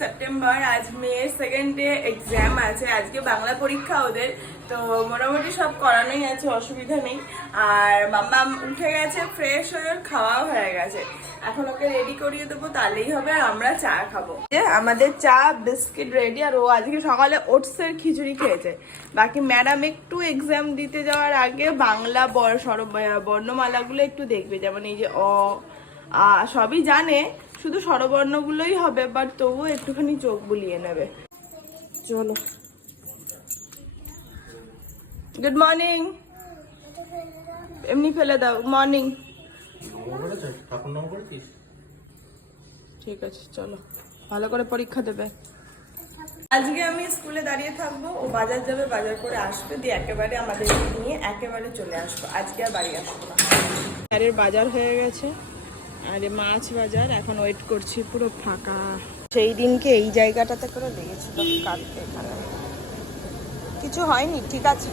September আজ মেয়ের second day exam আছে। আজকে বাংলা পরীক্ষা ওদের। তো মোটামুটি সব করানোই আছে, অসুবিধা নেই। আর মাম্মা উঠে গেছে ফ্রেশ হয়ে খাওয়াও হয়ে গেছে। এখন ওকে রেডি করিয়ে দেবো, তাহলেই হবে আর আমরা চা খাব। যে আমাদের চা বিস্কিট রেডি আর ও আজকে সকালে ওটসের খিচুড়ি খেয়েছে। বাকি ম্যাডাম একটু এক্সাম দিতে যাওয়ার আগে বাংলা বর্ণমালাগুলো একটু দেখবে। যেমন এই যে অ সবই জানে, শুধু স্বরবর্ণগুলোই হবে বাট তবুও একটুখানি চোখ বুলিয়ে নেবে। চলো। গুড মর্নিং এমনি ফেলে দাও। মর্নিং ঠিক আছে, চলো। ভালো করে পরীক্ষা দেবে। আজকে আমি স্কুলে দাঁড়িয়ে থাকব, ও বাজার যাবে, বাজার করে আসবে, দিয়ে একেবারে আমাদের নিয়ে একেবারে চলে আসব। আজকে আর বাড়ি আসব না। বাজার হয়ে গেছে। আরে মাছ বাজার, এখন ওয়েট করছি, পুরো ফাঁকা। সেই দিনকে এই জায়গাটাতে করে লেগেছিল কালকে কিছু হয়নি, ঠিক আছে।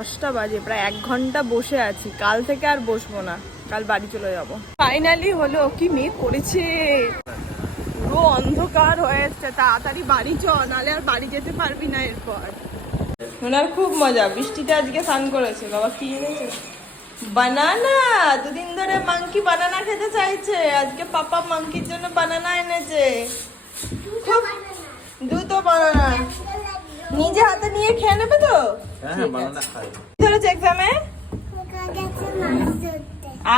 দশটা বাজে, প্রায় এক ঘণ্টা বসে আছি। কাল থেকে আর বসবো না, কাল বাড়ি চলে যাব। ফাইনালি হলো কি মেঘ করেছে। পুরো অন্ধকার হয়ে যাচ্ছে তাড়াতাড়ি বাড়ি চ, নালে আর বাড়ি যেতে পারবি না এরপর। ওনার খুব মজা, বৃষ্টিতে আজকে স্নান করেছে, বাবা কি এনেছে? বানানা দুদিন ধরে মাংকি বানানা খেতে চাইছে। আজকে পাপা মাংকির জন্য বানানা এনেছে। খুব দুটো বানানা নিজে হাতে নিয়ে খেয়ে নেবে তো? হ্যাঁ হ্যাঁ ধরেছে এক্সামে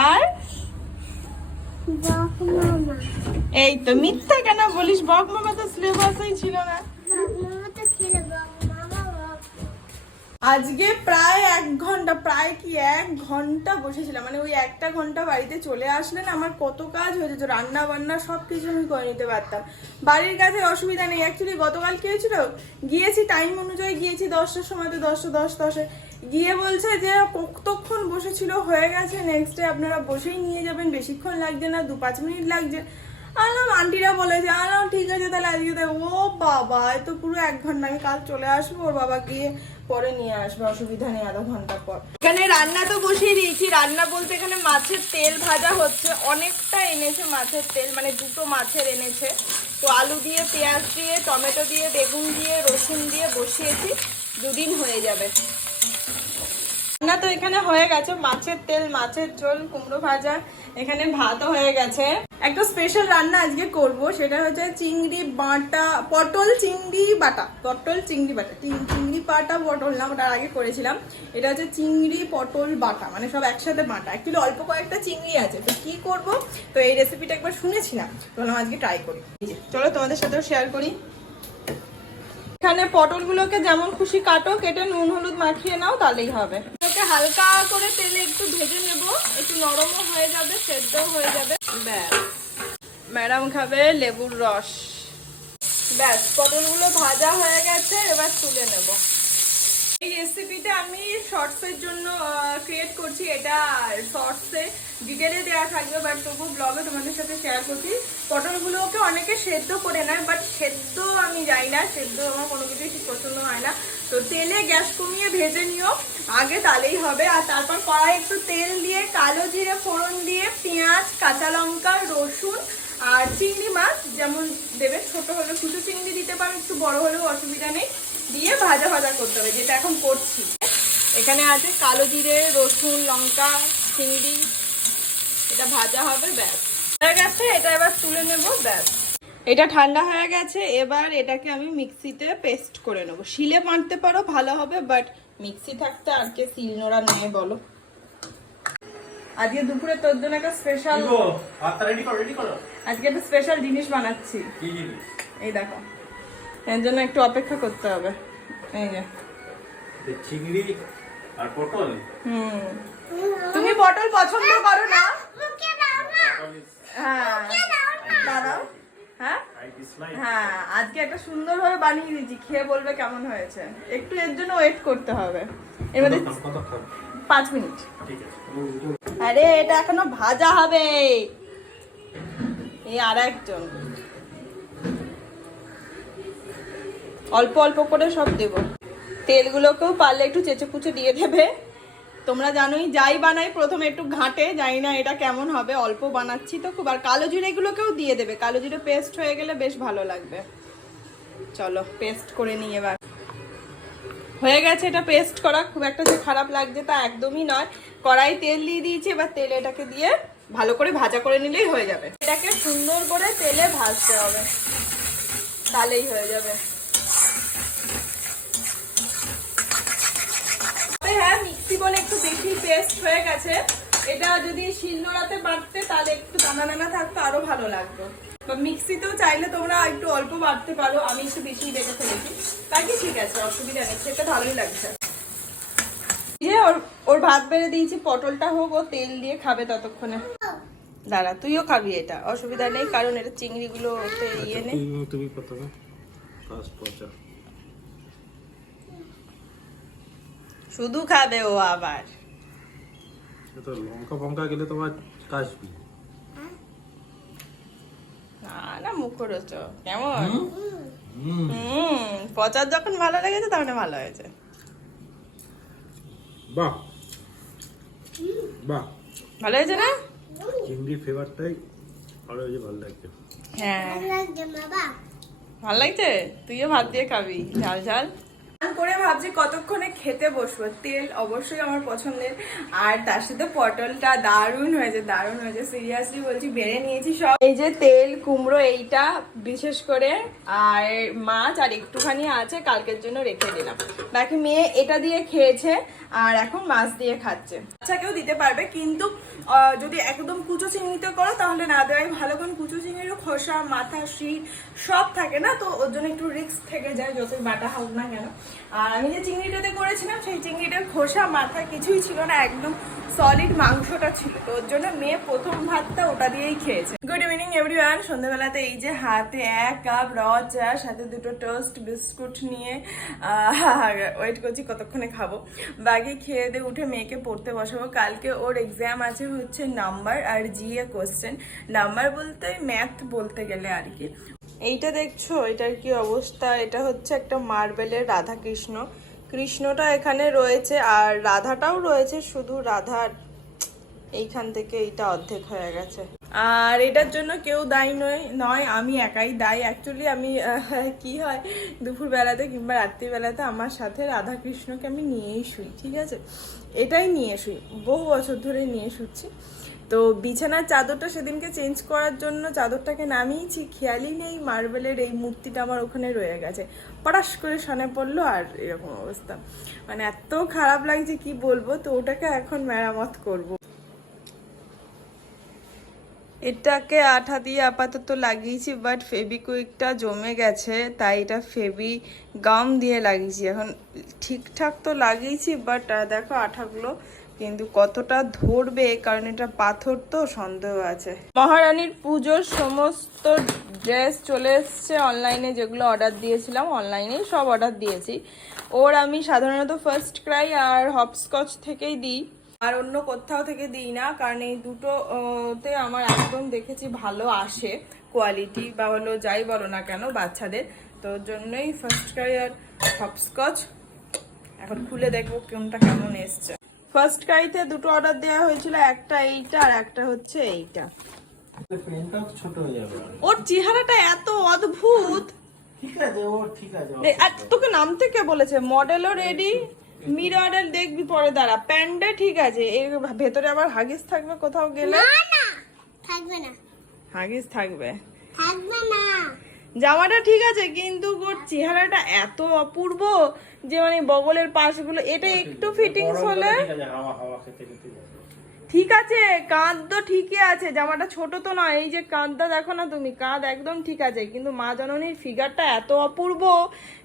আর? এই তো মিথ্যা কেন বলিস? বক মামা তো সিলেবাসই ছিল না। আজকে প্রায় এক ঘণ্টা, প্রায় কি এক ঘণ্টা বসেছিলাম। মানে ওই একটা ঘণ্টা বাড়িতে চলে আসলেন আমার কত কাজ হয়ে যেত, রান্না বান্না সব কিছু আমি করে নিতে পারতাম। বাড়ির কাছে অসুবিধা নেই। অ্যাকচুয়ালি গতকাল কি হয়েছিল? গিয়েছি টাইম অনুযায়ী গিয়েছি দশটার সময় তো দশটা, দশ, দশে। গিয়ে বলছে যে কতক্ষণ বসেছিল? হয়ে গেছে নেক্সট ডে আপনারা বসেই নিয়ে যাবেন। বেশিক্ষণ লাগছে না দু পাঁচ মিনিট লাগছে। আলাম, আন্টিরা বলেছে আলাম, ঠিক আছে, তাহলে আজকে তাই ও বাবা, এ তো পুরো এক ঘণ্টা, আমি কাল চলে আসব, ওর বাবা গিয়ে পরে নিয়ে আসবে, অসুবিধা নেই আধা ঘণ্টা পর। এখানে রান্না তো বসিয়ে দিয়েছি, রান্না বলতে এখানে মাছের তেল ভাজা হচ্ছে, অনেকটা এনেছে মাছের তেল মানে দুটো মাছের এনেছে। তো আলু দিয়ে, পেঁয়াজ দিয়ে, টমেটো দিয়ে, বেগুন দিয়ে, রসুন দিয়ে বসিয়েছি, দুদিন হয়ে যাবে। রান্না তো এখানে হয়ে গেছে, মাছের তেল, মাছের ঝোল, কুমড়ো ভাজা, এখানে ভাতও হয়ে গেছে। একটা স্পেশাল রান্না আজকে করব, সেটা হচ্ছে চিংড়ি বাটা, পটল চিংড়ি বাটা, পটল চিংড়ি বাটা চিংড়ি বাটা, পটল না ওটার আগে করেছিলাম। এটা হচ্ছে চিংড়ি, পটল, বাটা মানে সব একসাথে বাটা। অ্যাকচুয়ালি অল্প কয়েকটা চিংড়ি আছে, তো কি করব? তো এই রেসিপিটা একবার শুনেছিলাম ভাবলাম আজকে ট্রাই করি। চলো তোমাদের সাথেও শেয়ার করি। এখানে পটলগুলোকে যেমন খুশি কাটো, কেটে নুন, হলুদ মাখিয়ে নাও, তাহলেই হবে। হালকা করে তেলে একটু ভেজে নেব। একটু নরমও হয়ে যাবে সেদ্ধ হয়ে যাবে। ব্যাস। ম্যাডাম খাবে লেবুর রস। ব্যাস, পটলগুলো ভাজা হয়ে গেছে, এবার তুলে নেব। এই রেসিপিটা আমি শর্টসের জন্য ক্রিয়েট করছি। এটা শর্টসে ডিটেলে দেওয়া থাকবে বাট তবু ব্লগে তোমাদের সাথে শেয়ার করছি। পটলগুলোকে অনেকে সেদ্ধ করে নেয় বাট সেদ্ধ আমি যাই না। সেদ্ধ আমার কোনো কিছুই ঠিক পছন্দ হয় না। তো তেলে গ্যাস কমিয়ে ভেজে নিও। আগে তাহলেই হবে। আর তারপর কড়াই একটু তেল দিয়ে, কালো জিরে ফোড়ন দিয়ে, পেঁয়াজ, কাঁচা লঙ্কা, রসুন আর চিংড়ি মাছ যেমন দেবে। ছোট হলে কুচু চিংড়ি দিতে পারো, একটু বড় হলেও অসুবিধা নেই। দিয়ে ভাজা ভাজা করতে হবে যেটা এখন করছি। এখানে আছে কালো জিরে রসুন লঙ্কা চিংড়ি এটা ভাজা হবে ব্যাস। হয়ে গেছে এটা এবার তুলে নেব ব্যাস। এটা ঠান্ডা হয়ে গেছে এবার এটাকে আমি মিক্সিতে পেস্ট করে নেব। শিলে মারতে পারো ভালো হবে বাট মিক্সি থাকতে আর কে শিল নোড়া নেয় বলো। আজকে দুপুরে তোর জন্য একটা স্পেশাল আজকে একটা স্পেশাল জিনিস বানাচ্ছি। এই দেখো। এর জন্য একটু অপেক্ষা করতে হবে। এই যে। চিংড়ি আর পটল? হুম। তুমি পটল পছন্দ করো না? হ্যাঁ। দাঁড়াও। হ্যাঁ? হ্যাঁ আজকে একটা সুন্দরভাবে বানিয়ে দিয়েছি খেয়ে বলবে কেমন হয়েছে। একটু এর জন্য ওয়েট করতে হবে। এর মধ্যে পাঁচ মিনিট। আরে এটা এখনও ভাজা হবে। এই আর একজন অল্প অল্প করে সব দেব। তেলগুলোকেও পারলে একটু চেঁচে কুচে দিয়ে দেবে। তোমরা জানোই, যাই বানাই, প্রথমে একটু ঘাটে, জানি না এটা কেমন হবে, অল্প বানাচ্ছি তো খুব। আর কালো জিরেগুলোকেও দিয়ে দেবে। কালো জিরে পেস্ট হয়ে গেলে বেশ ভালো লাগবে। চলো পেস্ট করে নিই এবার। হয়ে গেছে এটা পেস্ট করা। খুব একটা যে খারাপ লাগছে তা একদমই নয়। কড়াই তেল দিয়ে দিয়েছি, এবার তেলে এটাকে দিয়ে ভালো করে ভাজা করে নিলেই হয়ে যাবে। এটাকে সুন্দর করে তেলে ভাজতে হবে। তাহলেই হয়ে যাবে। হ্যাঁ মিক্সি বলে একটু বেশি পেস্ট হয়ে গেছে। এটা যদি শিলনোড়াতে বাটতে তাহলে একটু দানা দানা থাকতো আরও ভালো লাগতো। মিক্সিতেও চাইলে তোমরা একটু অল্প বাটতে পারো আমি একটু বেশি বেটে ফেলেছি। তাই ঠিক আছে অসুবিধা নেই খেতে ভালোই লাগছে। যে ওর ওর ভাত বেড়ে দিয়েছি পটলটা হোক ও তেল দিয়ে খাবে ততক্ষণে। দাঁড়া তুইও খাবি এটা অসুবিধা নেই কারণ এটা চিংড়িগুলো ওতে ইয়ে নেই। তুমি তুমি প্রথমে ফার্স্ট পচা শুধু খাবে ও আবার। তো লঙ্কা ফঙ্কা গেলে তোমার কাশবি। না না মুখরোচ কেমন? হুম? হুম। পচার যখন ভালো লেগেছে তখন ভালো হয়েছে। বাহ। বাহ। ভালো হয়েছে না? চিংড়ির ফ্লেভারটাই আরও ওই যে ভালো লাগছে হ্যাঁ ভালো লাগছে? তুইও ভাত দিয়ে খাবি। ঝাল ঝাল? করে ভাবছি কতক্ষণে খেতে বসবো। তেল অবশ্যই আমার পছন্দের। আর তার সাথে পটলটা দারুণ হয়েছে দারুণ হয়েছে। সিরিয়াসলি বলছি, বেড়ে নিয়েছি সব। এই যে তেল, কুমড়ো, এইটা বিশেষ করে, আর মাছ আর একটুখানি আছে, কালকের জন্য রেখে দিলাম। বাকি মেয়ে এটা দিয়ে খেয়েছে, আর এখন মাছ দিয়ে খাচ্ছে। বাচ্চাকেও দিতে পারবে, কিন্তু যদি একদম কুচো চিংড়িতে করো, তাহলে না দেওয়াই ভালো। কারণ কুচো চিংড়িরও খোসা, মাথা শিট সব থাকে না, তো ওর জন্য একটু রিস্ক থেকে যায়, যতই বাটা হোক না কেন। আর আমি যে চিংড়িটাতে করেছিলাম, সেই চিংড়িটার খোসা মাথা কিছুই ছিল না, একদম সলিড মাংসটা ছিল। তো ওর জন্য মেয়ে প্রথম ভাতটা ওটা দিয়েই খেয়েছে। গুড ইভিনিং এভরিওয়ান সন্ধ্যাবেলাতে এই যে হাতে এক কাপ র চা, সাথে দুটো টোস্ট বিস্কুট নিয়ে ওয়েট করছি কতক্ষণে খাব। বাকি খেয়ে দিয়ে উঠে মেয়েকে পড়তে বসাবো। কালকে ওর এক্সাম আছে হচ্ছে নাম্বার আর জিএ কোশ্চেন নাম্বার বলতে ম্যাথ বলতে গেলে আর কি। এইটা দেখছ? এটার কি অবস্থা? এটা হচ্ছে একটা মার্বেলের রাধা কৃষ্ণ কৃষ্ণটা এখানে রয়েছে আর রাধাটাও রয়েছে, শুধু রাধার এইখান থেকে এইটা অর্ধেক হয়ে গেছে। আর এটার জন্য কেউ দায়ী নয় নয়, আমি একাই দায়ী। অ্যাকচুয়ালি আমি কি হয় দুপুর বেলাতে কিংবা রাত্রিবেলাতে আমার সাথে রাধা কৃষ্ণকে আমি নিয়েই শুই, ঠিক আছে? এটাই নিয়ে শুই, বহু বছর ধরে নিয়ে শুচ্ছি। তো বিছানার চাদরটা সেদিনকে চেঞ্জ করার জন্য চাদরটাকে নামিয়েছি, খেয়ালই নেই, মার্বেলের এই মূর্তিটা আমার ওখানে রয়ে গেছে। পটাশ করে সনে পড়ল আর এরকম অবস্থা। মানে এত খারাপ লাগছে, কি বলব? তো ওটাকে এখন মেরামত করব। এটাকে আঠা দিয়ে আপাতত লাগিয়েছি বাট ফেবিকুইকটা জমে গেছে, তাই এটা ফেবি গাম দিয়ে লাগিয়েছি। এখন ঠিকঠাক তো লাগিয়েছি বাট দেখো আঠাগুলো কিন্তু কতটা ধরবে কারণ এটা পাথর তো সন্দেহ আছে। মহারানীর পুজোর সমস্ত ড্রেস চলে এসছে অনলাইনে যেগুলো অর্ডার দিয়েছিলাম অনলাইনেই সব অর্ডার দিয়েছি। ওর আমি সাধারণত ফার্স্ট ক্রাই আর হপস্কচ থেকেই দিই। আর অন্য কোথাও থেকে দিই না কারণ এই দুটো আহ, তে আমার একদম দেখেছি ভালো আসে কোয়ালিটি বা হলো যাই বলো না কেন বাচ্চাদের। তো জন্যই ফার্স্ট ক্রাই আর হপস্কচ এখন খুলে দেখব কোনটা কেমন এসছে। ফার্স্ট ক্রাইতে দুটো অর্ডার দেওয়া হয়েছিল একটা এইটা আর একটা হচ্ছে এইটা। ছোট ওর চেহারাটা এত অদ্ভুত। ঠিক আছে ও ঠিক আছে আর তোকে নামতে কে বলেছে মডেলও রেডি মিররের দেখবি পরে দাঁড়া। প্যান্টে ঠিক আছে এর ভেতরে আবার হাগিস থাকবে কোথাও গেলে? থাকবে না। হাগিস থাকবে। থাকবে না জামাটা ঠিক আছে কিন্তু ওর চেহারাটা এত অপূর্ব যে মানে বগলের পাশগুলো এটা একটু ফিটিংস হলে? ঠিক আছে কাঁধ তো ঠিকই আছে জামাটা ছোট তো নয় এই যে কাঁধটা দেখো না তুমি কাঁধ একদম ঠিক আছে কিন্তু মা জননীর ফিগারটা এত অপূর্ব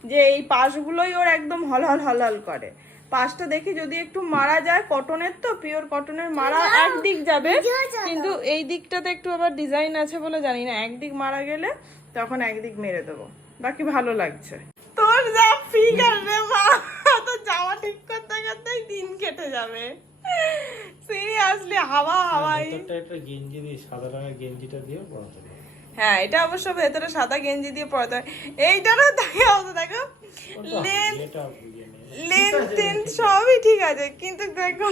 যে এই পাশগুলোই ওর একদম হলহল হলহল করে। পাশটা দেখি যদি একটু মারা যায় কটনের তো পিওর কটনের মারা একদিক যাবে কিন্তু এই দিকটাতে একটু আবার ডিজাইন আছে বলে জানি না একদিক মারা গেলে তখন একদিক মেরে দেবো। বাকি ভালো লাগছে। তোর যা ফিগার রে মা তো জামা ঠিক করতে করতেই দিন কেটে যাবে। সিরিয়াসলি হাওয়া হাওয়াই একটা গেঞ্জি দিয়ে সাদা রঙের গেঞ্জিটা দিয়েও পরাতে পারো হ্যাঁ এটা অবশ্য ভেতরে সাদা গেঞ্জি দিয়ে পরাতে হয়। এইটারও তাই অবস্থা দেখো লেন্থ লেন্থ সবই ঠিক আছে কিন্তু দেখো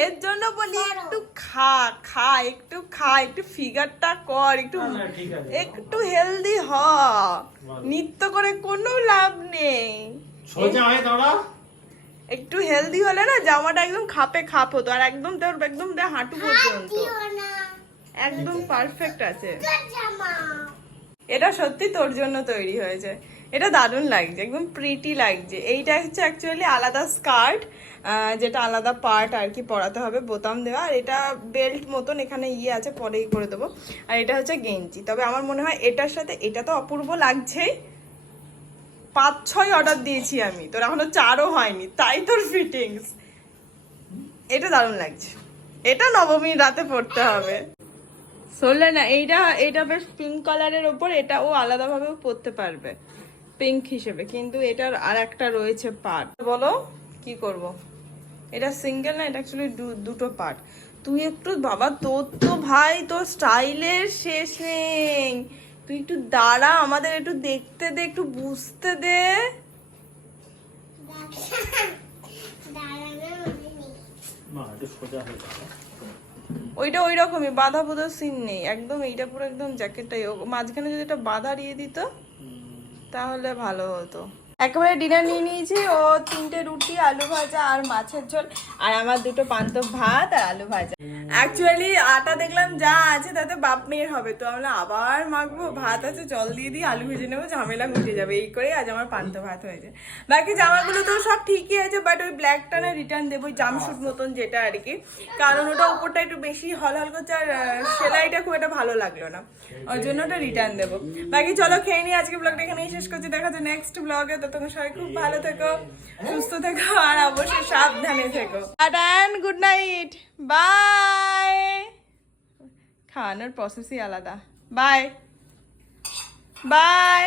এর জন্য বলি একটু খা খা একটু খা একটু ফিগারটা কর একটু। একটু হেলদি হ। নিত্য করে কোনো লাভ নেই। সোজা হয়ে দাঁড়া। একটু হেলদি হলে না জামাটা একদম খাপে খাপ হতো আর একদম তোর একদম হাঁটু পর্যন্ত। দিও না। একদম পারফেক্ট আছে। এটা সত্যি তোর জন্য তৈরি হয়েছে। এটা দারুণ লাগছে, একদম প্রিটি লাগছে। এইটা হচ্ছে অ্যাকচুয়ালি আলাদা স্কার্ট যেটা আলাদা পার্ট আর কি পরাতে হবে, বোতাম দেওয়া। আর এটা বেল্ট মতন এখানে ইয়ে আছে, পরেই করে দেবো। আর এটা হচ্ছে গেঞ্জি। তবে আমার মনে হয় এটার সাথে, এটা তো অপূর্ব লাগছেই। পাঁচ ছয় অর্ডার দিয়েছি আমি, তোর এখনও চারও হয়নি, তাই তোর ফিটিংস এটা দারুণ লাগছে। এটা নবমীর রাতে পড়তে হবে। শুনলে না এইটা এইটা বেশ পিঙ্ক কালারের ওপর, এটা ও আলাদাভাবেও পরতে পারবে। পিঙ্ক হিসেবে কিন্তু এটার আর একটা রয়েছে পার্ট বলো কি করব? এটা সিঙ্গেল না এটা অ্যাকচুয়ালি দুটো পার্ট তুই একটু বাবা তোর তো ভাই তোর স্টাইলের শেষ নেই। তুই একটু দাঁড়া আমাদের একটু দেখতে দে একটু বুঝতে দে। ওইটা ওই রকমই বাধা বোধা সিন নেই। একদম এইটা পুরো একদম জ্যাকেটটাই মাঝখানে যদি এটা বাধা দিয়ে দিত তাহলে ভালো হতো। একেবারে ডিনার নিয়ে নিয়েছি। ও তিনটে রুটি, আলু ভাজা আর মাছের ঝোল। আর আমার দুটো পান্ত ভাত আর আলু ভাজা। অ্যাকচুয়ালি আটা দেখলাম যা আছে তাতে বাপ মেয়ের হবে। তো আমরা আবার মাখবো। ভাত আছে, জল দিয়ে দিই আলু ভেজে নেব, ঝামেলা মিটে যাবে। এই করে আজ আমার পান্ত ভাত হয়েছে। বাকি জামাগুলো তো সব ঠিকই আছে বাট ওই ব্ল্যাকটা না রিটার্ন দেবো, ওই জামশুট মতন যেটা আর কি। কারণ ওটা উপরটা একটু বেশি হল হল করছে আর সেলাইটা খুব একটা ভালো লাগল না। ওই জন্য ওটা রিটার্ন দেবো। বাকি চলো, খেয়ে নিই আজকে ব্লগটা এখানেই শেষ করছি। দেখা যাচ্ছে নেক্সট ব্লগে তো তোমরা সবাই খুব ভালো থেকো সুস্থ থেকো আর অবশ্যই সাবধানে থেকো। অ্যান্ড গুড নাইট বাই খাওয়ানোর প্রসেসই আলাদা। Bye bye